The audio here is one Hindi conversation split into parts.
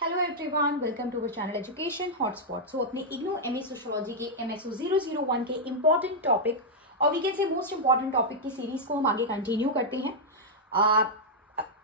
Hello everyone, welcome to our channel education hotspot. So अपने इग्नू एमए सोशियोलॉजी के MSO 001 के इम्पॉर्टेंट टॉपिक और we can say most important topic की सीरीज को हम आगे कंटिन्यू करते हैं।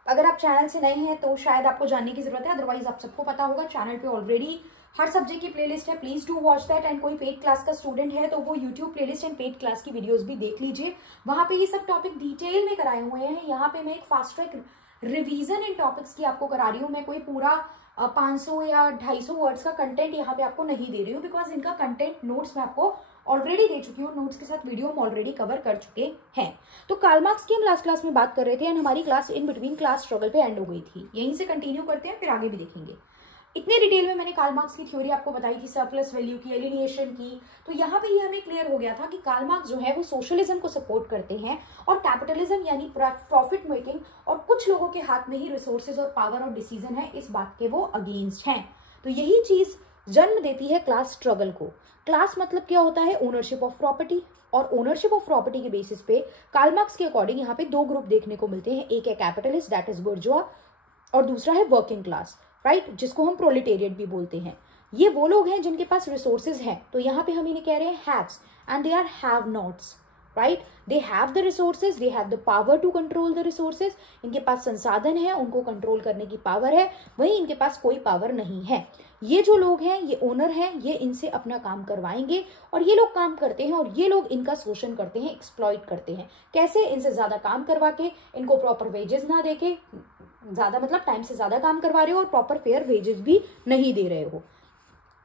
अगर आप चैनल से नए हैं तो शायद आपको जानने की जरूरत है, अदरवाइज आप सबको पता होगा। चैनल पे ऑलरेडी हर सब्जेक्ट की प्लेलिस्ट है, please do watch that. And कोई पेड क्लास का स्टूडेंट है तो वो YouTube playlist and paid class की वीडियोस भी देख लीजिए, वहां पे ये सब टॉपिक डिटेल में कराए हुए हैं। यहाँ पे मैं एक फास्ट ट्रैक रिवीजन इन टॉपिक्स की आपको करा रही हूँ। मैं कोई पूरा 500 या 250 वर्ड्स का कंटेंट यहाँ पे आपको नहीं दे रही हूँ, बिकॉज इनका कंटेंट नोट्स मैं आपको ऑलरेडी दे चुकी हूँ। नोट्स के साथ वीडियो हम ऑलरेडी कवर कर चुके हैं। तो कार्ल मार्क्स की हम लास्ट क्लास में बात कर रहे थे एंड हमारी class in between class struggle पे एंड हो गई थी। यहीं से कंटिन्यू करते हैं, फिर आगे भी देखेंगे। इतने डिटेल में मैंने कार्ल मार्क्स की थ्योरी आपको बताई थी, सरप्लस वैल्यू की, एलिनिएशन की। तो यहाँ पे ये हमें क्लियर हो गया था कि कार्ल मार्क्स जो है वो सोशलिज्म को सपोर्ट करते हैं और कैपिटलिज्म यानी प्रॉफिट मेकिंग और कुछ लोगों के हाथ में ही रिसोर्सेज और पावर और डिसीजन है, इस बात के वो अगेंस्ट हैं। तो यही चीज जन्म देती है क्लास स्ट्रगल को। क्लास मतलब क्या होता है? Ownership of property. और ओनरशिप ऑफ प्रॉपर्टी के बेसिस पे कार्ल मार्क्स के अकॉर्डिंग यहाँ पे दो ग्रुप देखने को मिलते हैं। एक है कैपिटलिस्ट, दैट इज बुर्जुआ, और दूसरा है वर्किंग क्लास, राइट, जिसको हम प्रोलेटेरिएट भी बोलते हैं। ये वो लोग हैं जिनके पास रिसोर्सेज हैं। तो यहाँ पे हम इन्हें कह रहे हैं haves and they are have nots, right. They have the resources, they have the power to control the resources. इनके पास संसाधन है, उनको कंट्रोल करने की पावर है, वहीं इनके पास कोई पावर नहीं है। ये जो लोग हैं, ये ओनर हैं, ये इनसे अपना काम करवाएंगे और ये लोग काम करते हैं और ये लोग इनका शोषण करते हैं, एक्सप्लॉइट करते हैं। कैसे? इनसे ज्यादा काम करवा के, इनको प्रॉपर वेजेस ना देके, ज्यादा मतलब टाइम से ज्यादा काम करवा रहे हो और प्रॉपर फेयर वेजेस भी नहीं दे रहे हो।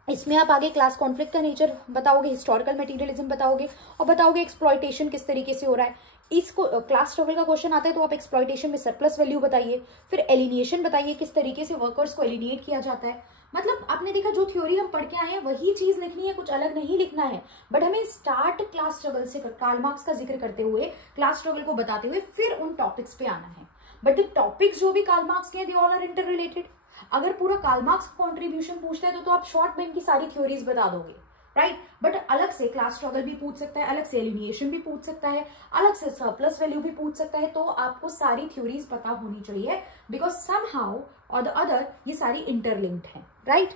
इसमें आप आगे क्लास कॉन्फ्लिक्ट का नेचर बताओगे, हिस्टोरिकल मटेरियलिज्म बताओगे और बताओगे एक्सप्लॉइटेशन किस तरीके से हो रहा है। इसको क्लास स्ट्रगल का क्वेश्चन आता है तो आप एक्सप्लॉइटेशन में सरप्लस वैल्यू बताइए, फिर एलिनिएशन बताइए, किस तरीके से वर्कर्स को एलिनिएट किया जाता है। मतलब आपने देखा जो थ्योरी हम पढ़ के आए हैं वही चीज लिखनी है, कुछ अलग नहीं लिखना है। बट हमें स्टार्ट क्लास स्ट्रगल से कार्ल मार्क्स का जिक्र करते हुए, क्लास स्ट्रगल को बताते हुए फिर उन टॉपिक्स पे आना है। बट द टॉपिक्स जो भी कार्ल मार्क्स के हैं, they all are inter related. अगर पूरा कार्ल मार्क्स कॉन्ट्रीब्यूशन पूछते हैं तो आप शॉर्ट में इनकी सारी थ्योरीज बता दोगे, राइट। बट अलग से क्लास स्ट्रगल भी पूछ सकता है, अलग से एलिनिएशन भी पूछ सकता है, अलग से सरप्लस वैल्यू भी पूछ सकता है। तो आपको सारी थ्योरीज पता होनी चाहिए, बिकॉज समहाउ और द अदर ये सारी इंटरलिंक्ड है, राइट।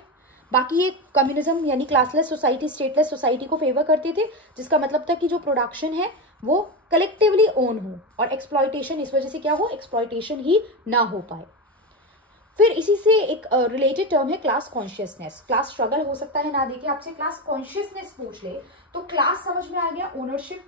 बाकी ये कम्युनिज्म यानी क्लासलेस सोसाइटी, स्टेटलेस सोसाइटी को फेवर करते थे, जिसका मतलब था कि जो प्रोडक्शन है वो कलेक्टिवली ओन हो और एक्सप्लॉइटेशन इस वजह से क्या हो, एक्सप्लॉइटेशन ही ना हो पाए। फिर इसी से एक रिलेटेड टर्म है क्लास कॉन्शियसनेस। क्लास स्ट्रगल हो सकता है ना देके आपसे क्लास कॉन्शियसनेस पूछ ले तो क्लास समझ में आ गया, ओनरशिप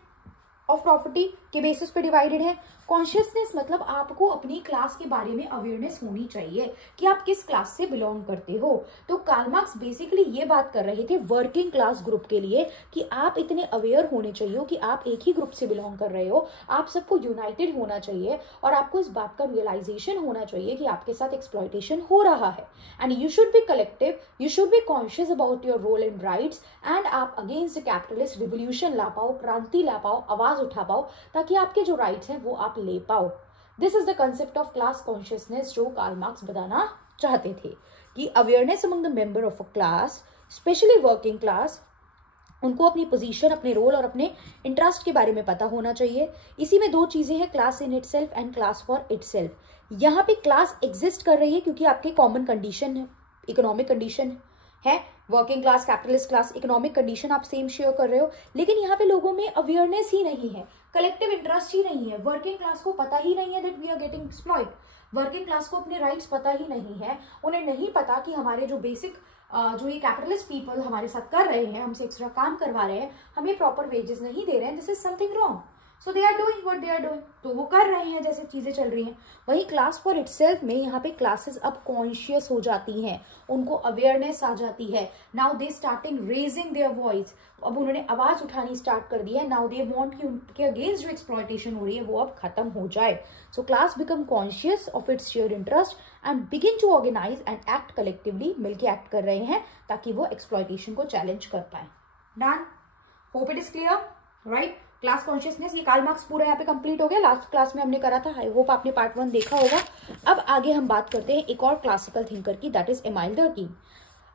ऑफ प्रॉपर्टी के बेसिस पे डिवाइडेड है। कॉन्शियसनेस मतलब आपको अपनी क्लास के बारे में अवेयरनेस होनी चाहिए कि आप किस क्लास से बिलोंग करते हो। तो कार्ल मार्क्स बेसिकली ये बात कर रहे थे वर्किंग क्लास ग्रुप के लिए कि आप इतने अवेयर होने चाहिए कि आप एक ही ग्रुप से बिलोंग कर रहे हो, आप सबको यूनाइटेड होना चाहिए और आपको इस बात का रियलाइजेशन होना चाहिए कि आपके साथ एक्सप्लॉइटेशन हो रहा है। And you should be collective, you should be conscious about your role and rights and आप अगेंस्ट कैपिटलिस्ट रिवोल्यूशन ला पाओ, क्रांति ला पाओ, आवाज उठा पाओ, ताकि आपके जो राइट्स हैं वो आप ले पाओ। This is the concept of class consciousness जो कार्ल मार्क्स बताना चाहते थे कि awareness among the member of a class, specially working class, उनको अपनी पोजीशन, अपने रोल और अपने इंटरेस्ट के बारे में पता होना चाहिए। इसी में दो चीजें हैं, class in itself and class for itself. यहाँ पे क्लास एग्जिस्ट कर रही है क्योंकि आपके कॉमन कंडीशन है, इकोनॉमिक कंडीशन है। Working class, capitalist class, economic condition आप सेम शेयर कर रहे हो, लेकिन यहाँ पे लोगों में अवेयरनेस ही नहीं है, कलेक्टिव इंटरेस्ट ही नहीं है। वर्किंग क्लास को पता ही नहीं है that we are getting exploit. Working class को अपने राइट्स पता ही नहीं है, उन्हें नहीं पता कि हमारे जो बेसिक जो ये कैपिटलिस्ट पीपल हमारे साथ कर रहे हैं, हमसे एक्स्ट्रा काम करवा रहे हैं, हमें प्रॉपर वेजेस नहीं दे रहे हैं, this is something wrong. So they are doing what they are doing, तो वो कर रहे हैं जैसे चीजें चल रही हैं। वही क्लास फॉर इटसेल्फ में यहाँ पे क्लासेस अब कॉन्शियस हो जाती हैं, उनको अवेयरनेस आ जाती है। Now they starting raising their voice, अब उन्होंने आवाज उठानी स्टार्ट कर दी है। नाउ दे वांट कि उनके अगेंस्ट जो एक्सप्लॉइटेशन हो रही है वो अब खत्म हो जाए। So class become conscious of its share interest and begin to organise and act collectively, मिलकर एक्ट कर रहे हैं ताकि वो एक्सप्लॉइटेशन को चैलेंज कर पाए। Done, hope it is clear, right. Class consciousness, ये कार्ल मार्क्स पूरा यहाँ पे कंप्लीट हो गया, लास्ट क्लास में हमने करा था। आई होप आपने पार्ट 1 देखा होगा। अब आगे हम बात करते हैं एक और क्लासिकल थिंकर की, दैट इज एमाइल दर्कीम।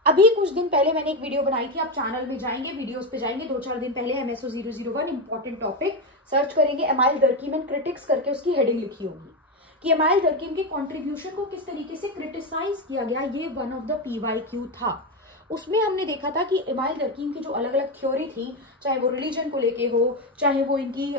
अभी कुछ दिन पहले मैंने एक वीडियो बनाई थी, आप चैनल में जाएंगे, वीडियोस पे जाएंगे, 2-4 दिन पहले MSO 001 इंपॉर्टेंट टॉपिक सर्च करेंगे, एमाइल दर्कीम एंड क्रिटिक्स करके उसकी हेडिंग लिखी होगी। कि एमाइल डर्कीम के कंट्रीब्यूशन को किस तरीके से क्रिटिसाइज किया गया, ये वन ऑफ द PYQ था। उसमें हमने देखा था कि एमाइल डर्कीम की जो अलग अलग थ्योरी थी, चाहे वो रिलीजन को लेके हो, चाहे वो इनकी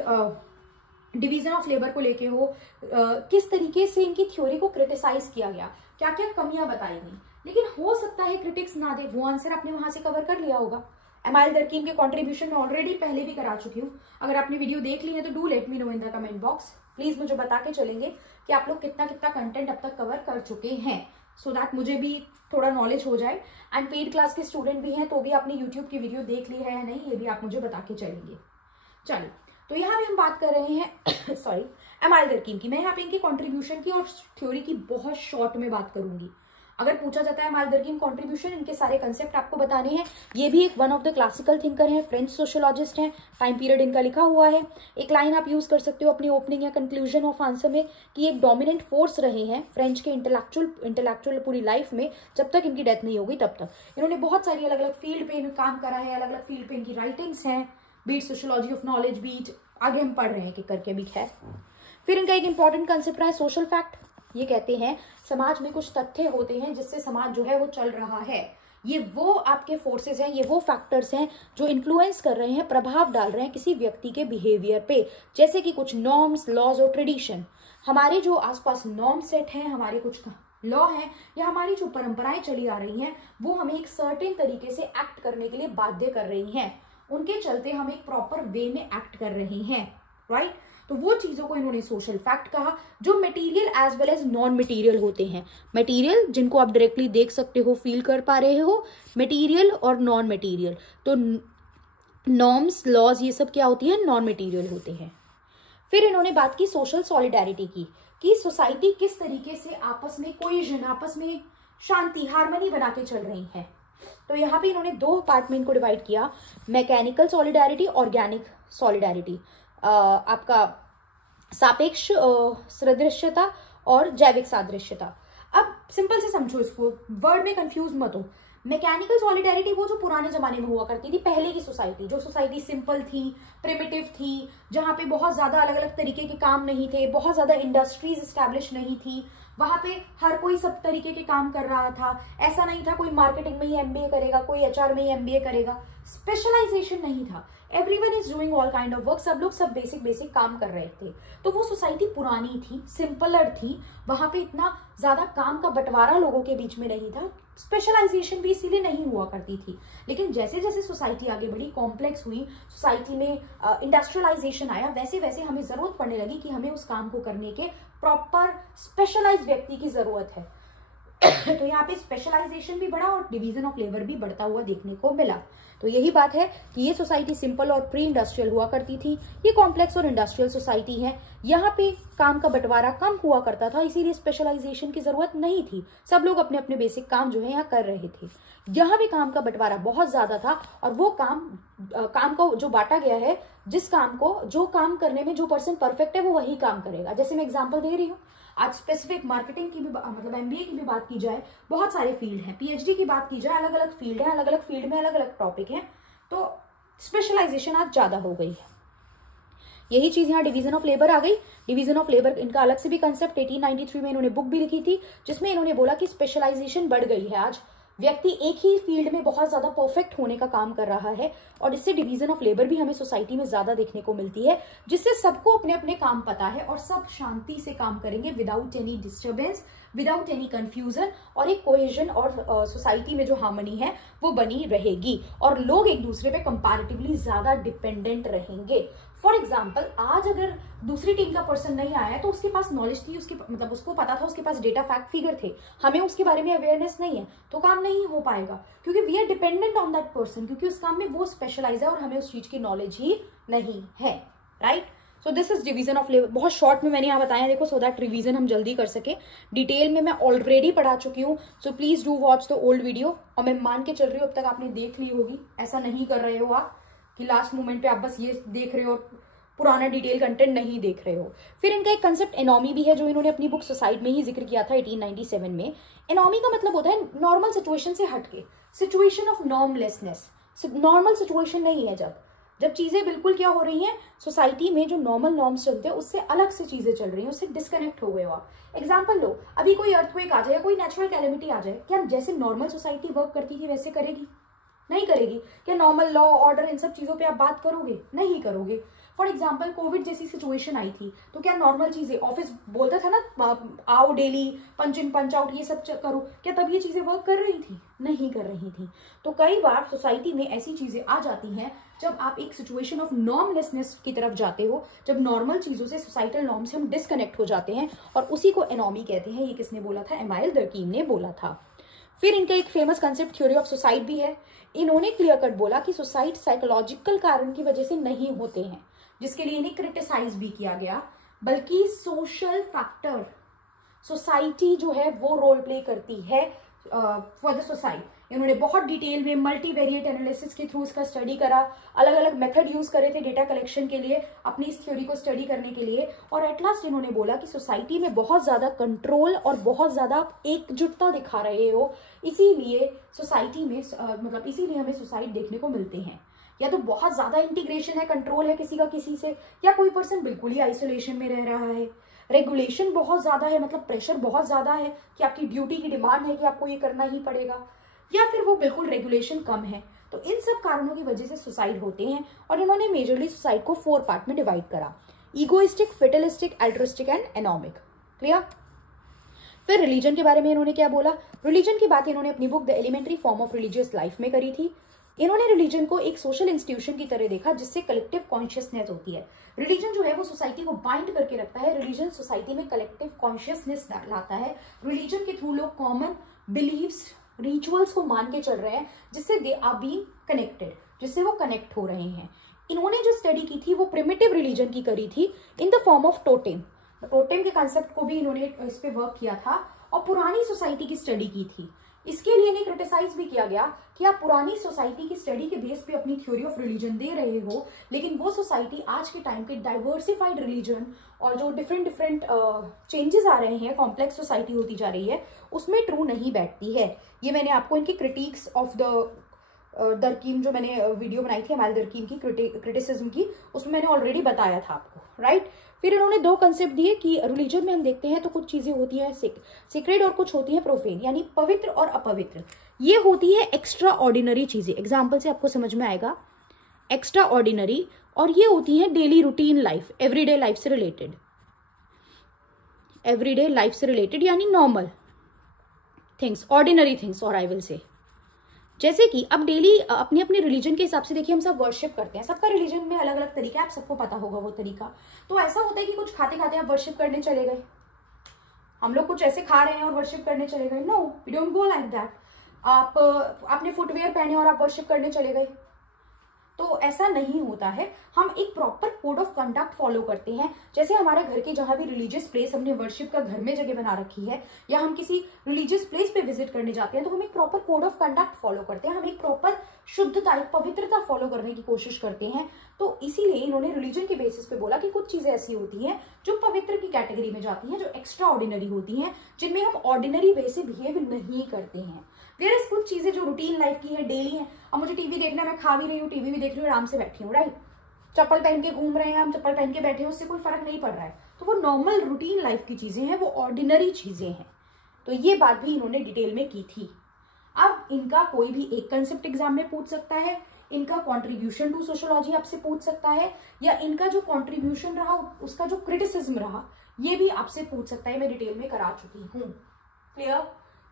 डिवीजन ऑफ लेबर को लेके हो, किस तरीके से इनकी थ्योरी को क्रिटिसाइज किया गया, क्या क्या कमियां बताई गई। लेकिन हो सकता है क्रिटिक्स ना दे, वो आंसर आपने वहां से कवर कर लिया होगा। एमाइल डर्कीम के कंट्रीब्यूशन में ऑलरेडी पहले भी करा चुकी हूँ, अगर आपने वीडियो देख ली है तो do let me know in the comment box. Please मुझे बता के चलेंगे कि आप लोग कितना कितना कंटेंट अब तक कवर कर चुके हैं, सो दैट मुझे भी थोड़ा नॉलेज हो जाए। एंड पेड क्लास के स्टूडेंट भी हैं तो भी आपने यूट्यूब की वीडियो देख ली है या नहीं, ये भी आप मुझे बता के चलेंगे। चलिए, तो यहाँ भी हम बात कर रहे हैं सॉरी एमाइल डर्कीम की। मैं यहाँ पे इनके कंट्रीब्यूशन की और थ्योरी की बहुत शॉर्ट में बात करूंगी। अगर पूछा जाता है एमाइल डर्कीम कंट्रीब्यूशन, इनके सारे कंसेप्ट आपको बताने हैं। ये भी एक one of the classical thinker हैं, फ्रेंच सोशियोलॉजिस्ट हैं, टाइम पीरियड इनका लिखा हुआ है। एक लाइन आप यूज कर सकते हो अपनी ओपनिंग या कंक्लूजन ऑफ आंसर में कि एक डोमिनेंट फोर्स रहे हैं फ्रेंच के इंटेलेक्चुअल पूरी लाइफ में, जब तक इनकी डेथ नहीं होगी तब तक। इन्होंने बहुत सारी अलग अलग फील्ड पे काम करा है, अलग अलग फील्ड पे इनकी राइटिंग्स हैं, be it sociology of knowledge, be it आगे हम पढ़ रहे हैं कि करके भी है। फिर इनका एक इंपॉर्टेंट कंसेप्ट रहा है सोशल फैक्ट। ये कहते हैं समाज में कुछ तथ्य होते हैं जिससे समाज जो है वो चल रहा है। ये वो आपके फोर्सेस हैं, ये वो फैक्टर्स हैं जो इन्फ्लुएंस कर रहे हैं, प्रभाव डाल रहे हैं किसी व्यक्ति के बिहेवियर पे, जैसे कि कुछ नॉर्म्स, लॉज और ट्रेडिशन। हमारे जो आसपास नॉर्म सेट हैं, हमारे कुछ लॉ हैं या हमारी जो परंपराएं चली आ रही हैं, वो हमें एक सर्टेन तरीके से एक्ट करने के लिए बाध्य कर रही हैं। उनके चलते हम एक प्रॉपर वे में एक्ट कर रहे हैं, राइट। तो वो चीजों को इन्होंने सोशल फैक्ट कहा, जो material as well as non material होते हैं। मटेरियल जिनको आप डायरेक्टली देख सकते हो, फील कर पा रहे हो, मटेरियल और नॉन मटेरियल। तो नॉर्म्स, लॉज, ये सब क्या होती है, नॉन मटेरियल होते हैं। फिर इन्होंने बात की सोशल सॉलिडारिटी की, कि सोसाइटी किस तरीके से आपस में कोहेजन, आपस में शांति, हार्मनी बना के चल रही है। तो यहाँ पे इन्होंने दो पार्ट में इनको डिवाइड किया, मैकेनिकल सॉलिडारिटी, ऑर्गेनिक सॉलिडारिटी, आपका सापेक्ष सदृश्यता और जैविक सादृश्यता। अब सिंपल से समझो इसको, वर्ड में कंफ्यूज मत हो। मैकेनिकल सॉलिडारिटी वो जो पुराने जमाने में हुआ करती थी, पहले की सोसाइटी, जो सोसाइटी सिंपल थी, प्रिमिटिव थी, जहां पे बहुत ज्यादा अलग अलग तरीके के काम नहीं थे, बहुत ज्यादा इंडस्ट्रीज एस्टैब्लिश नहीं थी, वहां पे हर कोई सब तरीके के काम कर रहा था। ऐसा नहीं था कोई मार्केटिंग में ही MBA करेगा, कोई HR में ही MBA करेगा, स्पेशलाइजेशन नहीं था। Everyone is doing all kind of work, सब लोग सब बेसिक काम कर रहे थे। तो वो सोसाइटी पुरानी थी, सिंपलर थी, वहां पे इतना ज्यादा काम का बंटवारा लोगों के बीच में नहीं था, स्पेशलाइजेशन भी इसीलिए नहीं हुआ करती थी। लेकिन जैसे जैसे सोसाइटी आगे बढ़ी, कॉम्प्लेक्स हुई, सोसाइटी में इंडस्ट्रियलाइजेशन आया, वैसे वैसे हमें जरूरत पड़ने लगी कि हमें उस काम को करने के प्रॉपर स्पेशलाइज व्यक्ति की जरूरत है। तो यहाँ पे स्पेशलाइजेशन भी बढ़ा और डिवीजन ऑफ लेबर भी बढ़ता हुआ देखने को मिला। तो यही बात है कि ये सोसाइटी सिंपल और प्री इंडस्ट्रियल हुआ करती थी, ये कॉम्प्लेक्स और इंडस्ट्रियल सोसाइटी है। यहाँ पे काम का बंटवारा कम हुआ करता था, इसीलिए स्पेशलाइजेशन की जरूरत नहीं थी, सब लोग अपने अपने बेसिक काम जो है यहाँ कर रहे थे। यहाँ पे काम का बंटवारा बहुत ज्यादा था और वो काम को जो बांटा गया है, जिस काम को, जो काम करने में जो पर्सन परफेक्ट है वो वही काम करेगा। जैसे मैं एग्जाम्पल दे रही हूँ, आज स्पेसिफिक मार्केटिंग की भी मतलब MBA की भी बात की जाए, बहुत सारे फील्ड हैं, PhD की बात की जाए, अलग अलग फील्ड है, अलग अलग फील्ड में अलग अलग टॉपिक है, तो स्पेशलाइजेशन आज ज्यादा हो गई है। यही चीज यहाँ डिवीजन ऑफ लेबर आ गई। डिवीजन ऑफ लेबर इनका अलग से भी कंसेप्ट 1893 में इन्होंने बुक भी लिखी थी, जिसमें इन्होंने बोला कि स्पेशलाइजेशन बढ़ गई है। आज व्यक्ति एक ही फील्ड में बहुत ज्यादा परफेक्ट होने का काम कर रहा है और इससे डिवीजन ऑफ लेबर भी हमें सोसाइटी में ज्यादा देखने को मिलती है, जिससे सबको अपने अपने काम पता है और सब शांति से काम करेंगे, without any disturbance, without any confusion, और एक कोहेजन और सोसाइटी में जो हार्मनी है वो बनी रहेगी और लोग एक दूसरे पे कंपैरेटिवली ज्यादा डिपेंडेंट रहेंगे। फॉर एग्जाम्पल, आज अगर दूसरी टीम का पर्सन नहीं आया तो उसके पास नॉलेज थी, उसके मतलब उसको पता था, उसके पास डेटा फैक्ट फिगर थे, हमें उसके बारे में अवेयरनेस नहीं है, तो काम नहीं हो पाएगा, क्योंकि we are dependent on that person, क्योंकि उस काम में वो स्पेशलाइज है और हमें उस चीज की नॉलेज ही नहीं है, right. So this is division of labour. बहुत शॉर्ट में मैंने यहाँ बताया, देखो, सो दैट रिवीजन हम जल्दी कर सके। डिटेल में मैं ऑलरेडी पढ़ा चुकी हूँ, so please do watch the old video. और मैं मान के चल रही हूँ अब तक आपने देख ली होगी, ऐसा नहीं कर रहे हो आप कि लास्ट मोमेंट पे आप बस ये देख रहे हो, पुराना डिटेल कंटेंट नहीं देख रहे हो। फिर इनका एक कंसेप्ट एनॉमी भी है, जो इन्होंने अपनी बुक सोसाइट में ही जिक्र किया था 1897 में। एनॉमी का मतलब होता है नॉर्मल सिचुएशन से हटके, सिचुएशन ऑफ नॉर्मलेसनेस। नॉर्मल सिचुएशन नहीं है जब चीजें बिल्कुल क्या हो रही हैं, सोसाइटी में जो नॉर्मल नॉर्म्स चलते हैं उससे अलग से चीजें चल रही हैं, उससे डिस्कनेक्ट हो गए हो आप। एग्जाम्पल लो, अभी कोई अर्थक्वेक आ जाए या कोई नेचुरल कैलेमिटी आ जाए, क्या जैसे नॉर्मल सोसाइटी वर्क करती थी वैसे करेगी? नहीं करेगी। क्या नॉर्मल लॉ ऑर्डर इन सब चीजों पे आप बात करोगे? नहीं करोगे। फॉर एग्जाम्पल कोविड जैसी सिचुएशन आई थी तो क्या नॉर्मल चीजें, ऑफिस बोलता था ना आओ डेली पंच इन पंच आउट ये सब करो, क्या तब ये चीजें वर्क कर रही थी? नहीं कर रही थी। तो कई बार सोसाइटी में ऐसी चीजें आ जाती हैं जब आप एक सिचुएशन ऑफ नॉर्मलेसनेस की तरफ जाते हो, जब नॉर्मल चीजों से, सोसाइटल नॉर्म से हम डिस्कनेक्ट हो जाते हैं, और उसी को एनॉमी कहते हैं। ये किसने बोला था? एमाइल दर्कीम ने बोला था। फिर इनका एक famous concept theory of suicide भी है। इन्होंने क्लियर कट बोला कि सुसाइड साइकोलॉजिकल कारण की वजह से नहीं होते हैं, जिसके लिए इन्हें क्रिटिसाइज भी किया गया, बल्कि सोशल फैक्टर, सोसाइटी जो है वो रोल प्ले करती है फॉर द सोसाइटी। इन्होंने बहुत डिटेल में मल्टीवेरिएट एनालिसिस के थ्रू इसका स्टडी करा, अलग अलग मेथड यूज करे थे डेटा कलेक्शन के लिए, अपनी इस थ्योरी को स्टडी करने के लिए, और एट लास्ट इन्होंने बोला कि सोसाइटी में बहुत ज्यादा कंट्रोल और बहुत ज्यादा एकजुटता दिखा रहे हो, इसीलिए सोसाइटी में मतलब इसीलिए हमें सुसाइड देखने को मिलते हैं। या तो बहुत ज्यादा इंटीग्रेशन है, कंट्रोल है किसी का किसी से, या कोई पर्सन बिल्कुल ही आइसोलेशन में रह रहा है, रेगुलेशन बहुत ज्यादा है, मतलब प्रेशर बहुत ज्यादा है कि आपकी ड्यूटी की डिमांड है कि आपको ये करना ही पड़ेगा, या फिर वो बिल्कुल रेगुलेशन कम है। तो इन सब कारणों की वजह से सुसाइड होते हैं, और इन्होंने मेजरली सुसाइड को 4 पार्ट में डिवाइड करा: egoistic, fatalistic, altruistic and anomic. Clear? फिर रिलीजन के बारे में इन्होंने क्या बोला? रिलीजन की बात इन्होंने अपनी book the elementary form of religious life में करी थी। इन्होंने रिलीजन को एक सोशल इंस्टीट्यूशन की तरह देखा जिससे कलेक्टिव कॉन्शियसनेस होती है। रिलीजन जो है वो सोसाइटी को बाइंड करके रखता है, रिलीजन सोसाइटी में कलेक्टिव कॉन्शियसनेस लाता है। रिलीजन के थ्रू लोग कॉमन बिलीव्स, रिचुअल्स को मान के चल रहे हैं, जिससे दे आर बीइंग कनेक्टेड, जिससे वो कनेक्ट हो रहे हैं। इन्होंने जो स्टडी की थी वो प्रिमिटिव रिलीजन की करी थी in the form of totem. Totem के कॉन्सेप्ट को भी इन्होंने इस पे वर्क किया था, और पुरानी सोसाइटी की स्टडी की थी। इसके लिए इन्हें क्रिटिसाइज भी किया गया कि आप पुरानी सोसाइटी की स्टडी के बेस पे अपनी थ्योरी ऑफ रिलीजन दे रहे हो, लेकिन वो सोसाइटी आज के टाइम पे डाइवर्सिफाइड रिलीजन और जो डिफरेंट चेंजेस आ रहे हैं, कॉम्प्लेक्स सोसाइटी होती जा रही है, उसमें ट्रू नहीं बैठती है। ये मैंने आपको इनकी क्रिटिक्स ऑफ द दरकीम, जो मैंने वीडियो बनाई थी एमाइल दरकीम की क्रिटिसिज्म की, उसमें मैंने ऑलरेडी बताया था आपको, राइट। फिर इन्होंने 2 कंसेप्ट दिए कि रिलीजन में हम देखते हैं तो कुछ चीजें होती हैं सीक्रेट और कुछ होती हैं प्रोफेन, यानी पवित्र और अपवित्र। ये होती है एक्स्ट्रा ऑर्डिनरी चीजें, एग्जाम्पल से आपको समझ में आएगा, एक्स्ट्रा ऑर्डिनरी, और ये होती है daily routine life, everyday life से रिलेटेड, एवरीडे लाइफ से रिलेटेड यानी नॉर्मल थिंग्स, ऑर्डिनरी थिंग्स, और आई विल से जैसे कि अब डेली अपनी अपनी रिलीजन के हिसाब से देखिए हम सब वर्शिप करते हैं, सबका रिलीजन में अलग अलग तरीका है, आप सबको पता होगा वो तरीका। तो ऐसा होता है कि कुछ खाते खाते आप वर्शिप करने चले गए, हम लोग कुछ ऐसे खा रहे हैं और वर्शिप करने चले गए, no we don't go like that. आप आपने फुटवेयर पहने और आप वर्शिप करने चले गए, तो ऐसा नहीं होता है। हम एक proper code of conduct follow करते हैं। जैसे हमारे घर के जहां भी रिलीजियस प्लेस हमने वर्शिप का घर में जगह बना रखी है, या हम किसी रिलीजियस प्लेस पे विजिट करने जाते हैं, तो हम एक proper code of conduct follow करते हैं, हम एक प्रॉपर शुद्धता, एक पवित्रता फॉलो करने की कोशिश करते हैं। तो इसीलिए इन्होंने रिलीजन के बेसिस पे बोला कि कुछ चीजें ऐसी होती हैं जो पवित्र की कैटेगरी में जाती हैं, जो एक्स्ट्रा ऑर्डिनरी होती हैं, जिनमें हम ऑर्डिनरी वे से बिहेव नहीं करते हैं। वेयर कुछ चीजें जो रूटीन लाइफ की है, डेली है, अब मुझे टीवी देखना है, मैं खा भी रही हूँ, टीवी भी देख रही हूँ, आराम से बैठी हूँ, राइट, चप्पल पहन के घूम रहे हैं, हम चप्पल पहन के बैठे हैं, उससे कोई फर्क नहीं पड़ रहा है, तो वो नॉर्मल रूटीन लाइफ की चीजें हैं, वो ऑर्डिनरी चीजें हैं। तो ये बात भी इन्होंने डिटेल में की थी। अब इनका कोई भी एक कंसेप्ट एग्जाम में पूछ सकता है, इनका कॉन्ट्रीब्यूशन टू सोशियोलॉजी आपसे पूछ सकता है, या इनका जो कॉन्ट्रीब्यूशन रहा उसका जो क्रिटिसिज्म रहा ये भी आपसे पूछ सकता है, मैं डिटेल में करा चुकी हूँ। क्लियर?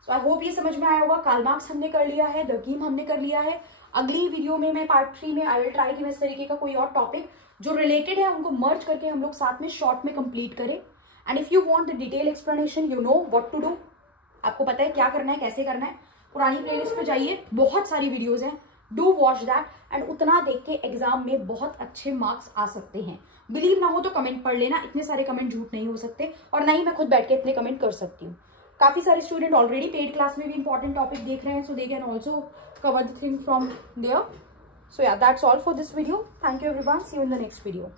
सो आई होप ये समझ में आया होगा। कार्ल मार्क्स हमने कर लिया है, दरकीम हमने कर लिया है। अगली वीडियो में मैं पार्ट 3 में आई विल ट्राई कि मैं इस तरीके का कोई और टॉपिक जो रिलेटेड है उनको मर्ज करके हम लोग साथ में शॉर्ट में कंप्लीट करें। And if you want the detail explanation, you know what to do, आपको पता है क्या करना है, कैसे करना है, पुरानी प्लेलिस्ट पे जाइए, बहुत सारी वीडियोज हैं, डू वॉच दैट, एंड उतना देख के एग्जाम में बहुत अच्छे मार्क्स आ सकते हैं। बिलीव ना हो तो कमेंट पढ़ लेना, इतने सारे कमेंट झूठ नहीं हो सकते, और ना ही मैं खुद बैठ के इतने कमेंट कर सकती हूँ। काफी सारे स्टूडेंट ऑलरेडी पेड क्लास में भी इंपॉर्टेंट टॉपिक देख रहे हैं, so they can also cover the thing from there. So yeah that's all for this video. Thank you everyone, see you in the next video.